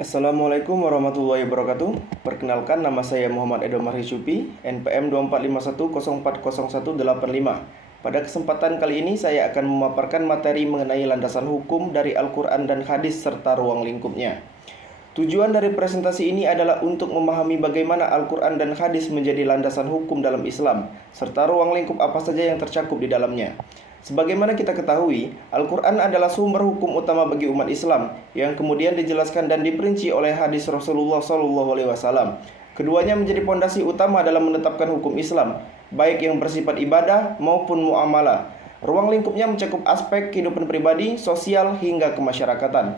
Assalamualaikum warahmatullahi wabarakatuh. Perkenalkan, nama saya Muhammad Edo Marhisyupi, NPM 2451040185. Pada kesempatan kali ini saya akan memaparkan materi mengenai landasan hukum dari Al-Quran dan hadis serta ruang lingkupnya. Tujuan dari presentasi ini adalah untuk memahami bagaimana Al-Quran dan hadis menjadi landasan hukum dalam Islam, serta ruang lingkup apa saja yang tercakup di dalamnya. Sebagaimana kita ketahui, Al-Quran adalah sumber hukum utama bagi umat Islam yang kemudian dijelaskan dan diperinci oleh hadis Rasulullah SAW. Keduanya menjadi pondasi utama dalam menetapkan hukum Islam, baik yang bersifat ibadah maupun muamalah. Ruang lingkupnya mencakup aspek kehidupan pribadi, sosial, hingga kemasyarakatan.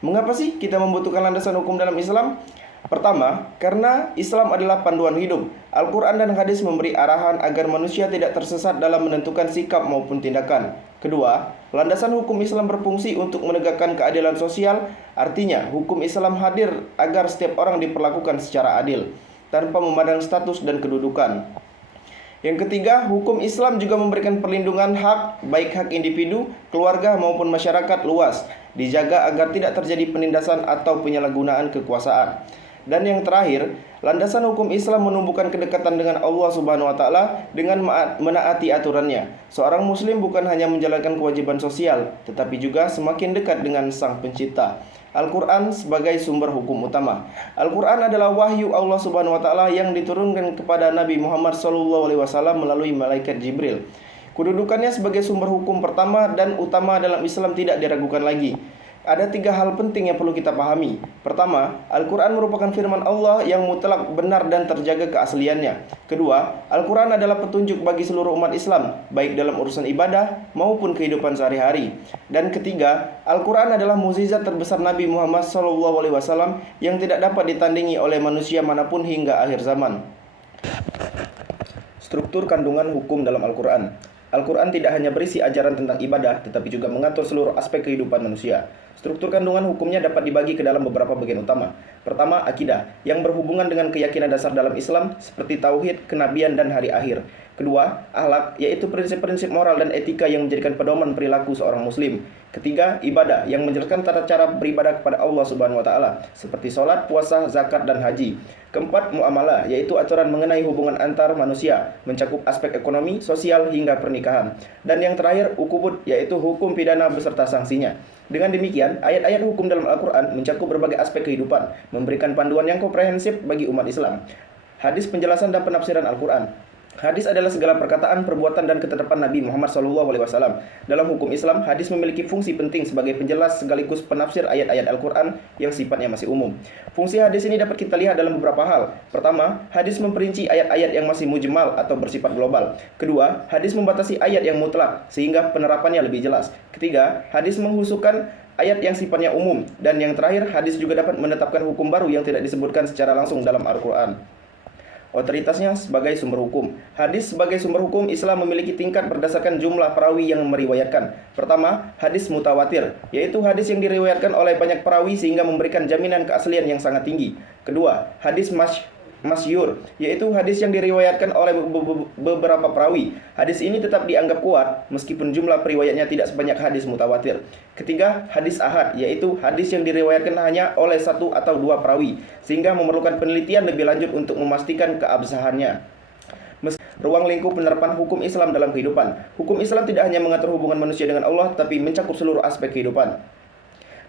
Mengapa sih kita membutuhkan landasan hukum dalam Islam? Pertama, karena Islam adalah panduan hidup. Al-Quran dan hadis memberi arahan agar manusia tidak tersesat dalam menentukan sikap maupun tindakan. Kedua, landasan hukum Islam berfungsi untuk menegakkan keadilan sosial. Artinya, hukum Islam hadir agar setiap orang diperlakukan secara adil, tanpa memandang status dan kedudukan. Yang ketiga, hukum Islam juga memberikan perlindungan hak, baik hak individu, keluarga maupun masyarakat luas, dijaga agar tidak terjadi penindasan atau penyalahgunaan kekuasaan. Dan yang terakhir, landasan hukum Islam menumbuhkan kedekatan dengan Allah Subhanahu wa taala dengan menaati aturannya. Seorang muslim bukan hanya menjalankan kewajiban sosial, tetapi juga semakin dekat dengan Sang Pencipta. Al-Quran sebagai sumber hukum utama. Al-Quran adalah wahyu Allah Subhanahu wa taala yang diturunkan kepada Nabi Muhammad SAW melalui malaikat Jibril. Kedudukannya sebagai sumber hukum pertama dan utama dalam Islam tidak diragukan lagi. Ada tiga hal penting yang perlu kita pahami. Pertama, Al-Quran merupakan firman Allah yang mutlak, benar dan terjaga keasliannya. Kedua, Al-Quran adalah petunjuk bagi seluruh umat Islam, baik dalam urusan ibadah maupun kehidupan sehari-hari. Dan ketiga, Al-Quran adalah mukjizat terbesar Nabi Muhammad SAW yang tidak dapat ditandingi oleh manusia manapun hingga akhir zaman. Struktur kandungan hukum dalam Al-Quran. Al-Quran tidak hanya berisi ajaran tentang ibadah, tetapi juga mengatur seluruh aspek kehidupan manusia. Struktur kandungan hukumnya dapat dibagi ke dalam beberapa bagian utama. Pertama, akidah, yang berhubungan dengan keyakinan dasar dalam Islam, seperti tauhid, kenabian, dan hari akhir. Kedua, akhlak, yaitu prinsip-prinsip moral dan etika yang menjadikan pedoman perilaku seorang muslim. Ketiga, ibadah, yang menjelaskan tata cara beribadah kepada Allah Subhanahu wa taala, seperti sholat, puasa, zakat, dan haji. Keempat, muamalah, yaitu aturan mengenai hubungan antar manusia, mencakup aspek ekonomi, sosial, hingga pernikahan. Dan yang terakhir, ukubud, yaitu hukum pidana beserta sanksinya. Dengan demikian, ayat-ayat hukum dalam Al-Quran mencakup berbagai aspek kehidupan, memberikan panduan yang komprehensif bagi umat Islam. Hadis, penjelasan dan penafsiran Al-Quran. Hadis adalah segala perkataan, perbuatan, dan ketetapan Nabi Muhammad SAW. Dalam hukum Islam, hadis memiliki fungsi penting sebagai penjelas sekaligus penafsir ayat-ayat Al-Quran yang sifatnya masih umum. Fungsi hadis ini dapat kita lihat dalam beberapa hal. Pertama, hadis memperinci ayat-ayat yang masih mujmal atau bersifat global. Kedua, hadis membatasi ayat yang mutlak sehingga penerapannya lebih jelas. Ketiga, hadis menghususkan ayat yang sifatnya umum. Dan yang terakhir, hadis juga dapat menetapkan hukum baru yang tidak disebutkan secara langsung dalam Al-Quran. Otoritasnya sebagai sumber hukum. Hadis sebagai sumber hukum Islam memiliki tingkat berdasarkan jumlah perawi yang meriwayatkan. Pertama, hadis mutawatir, yaitu hadis yang diriwayatkan oleh banyak perawi sehingga memberikan jaminan keaslian yang sangat tinggi. Kedua, hadis masyhur, yaitu hadis yang diriwayatkan oleh beberapa perawi. Hadis ini tetap dianggap kuat meskipun jumlah periwayatnya tidak sebanyak hadis mutawatir. Ketiga, hadis ahad, yaitu hadis yang diriwayatkan hanya oleh satu atau dua perawi sehingga memerlukan penelitian lebih lanjut untuk memastikan keabsahannya. Ruang lingkup penerapan hukum Islam dalam kehidupan. Hukum Islam tidak hanya mengatur hubungan manusia dengan Allah, tapi mencakup seluruh aspek kehidupan.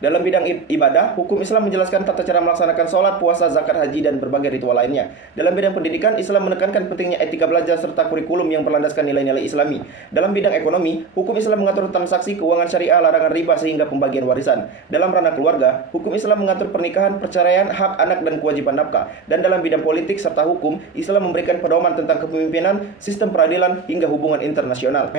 Dalam bidang ibadah, hukum Islam menjelaskan tata cara melaksanakan sholat, puasa, zakat, haji, dan berbagai ritual lainnya. Dalam bidang pendidikan, Islam menekankan pentingnya etika belajar serta kurikulum yang berlandaskan nilai-nilai Islami. Dalam bidang ekonomi, hukum Islam mengatur transaksi keuangan syariah, larangan riba, sehingga pembagian warisan. Dalam ranah keluarga, hukum Islam mengatur pernikahan, perceraian, hak anak, dan kewajiban nafkah. Dan dalam bidang politik serta hukum, Islam memberikan pedoman tentang kepemimpinan, sistem peradilan, hingga hubungan internasional.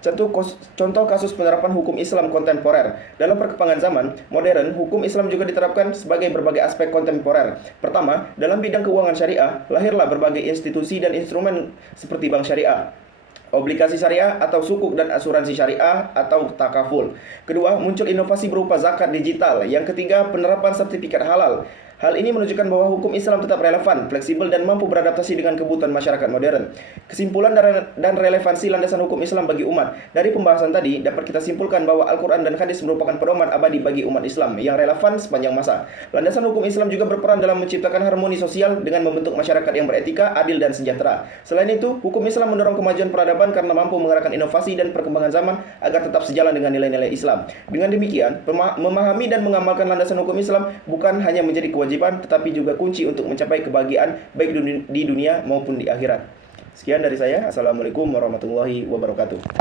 Contoh kasus penerapan hukum Islam kontemporer. Dalam perkembangan zaman modern, hukum Islam juga diterapkan sebagai berbagai aspek kontemporer. Pertama, dalam bidang keuangan syariah, lahirlah berbagai institusi dan instrumen seperti bank syariah, obligasi syariah atau sukuk, dan asuransi syariah atau takaful. Kedua, muncul inovasi berupa zakat digital. Yang ketiga, penerapan sertifikat halal. Hal ini menunjukkan bahwa hukum Islam tetap relevan, fleksibel, dan mampu beradaptasi dengan kebutuhan masyarakat modern. Kesimpulan dan relevansi landasan hukum Islam bagi umat. Dari pembahasan tadi, dapat kita simpulkan bahwa Al-Quran dan hadis merupakan pedoman abadi bagi umat Islam yang relevan sepanjang masa. Landasan hukum Islam juga berperan dalam menciptakan harmoni sosial dengan membentuk masyarakat yang beretika, adil, dan sejahtera. Selain itu, hukum Islam mendorong kemajuan peradaban karena mampu mengarahkan inovasi dan perkembangan zaman agar tetap sejalan dengan nilai-nilai Islam. Dengan demikian, memahami dan mengamalkan landasan hukum Islam bukan hanya menjadi kewajiban, tetapi juga kunci untuk mencapai kebahagiaan baik di dunia maupun di akhirat. Sekian dari saya. Assalamualaikum warahmatullahi wabarakatuh.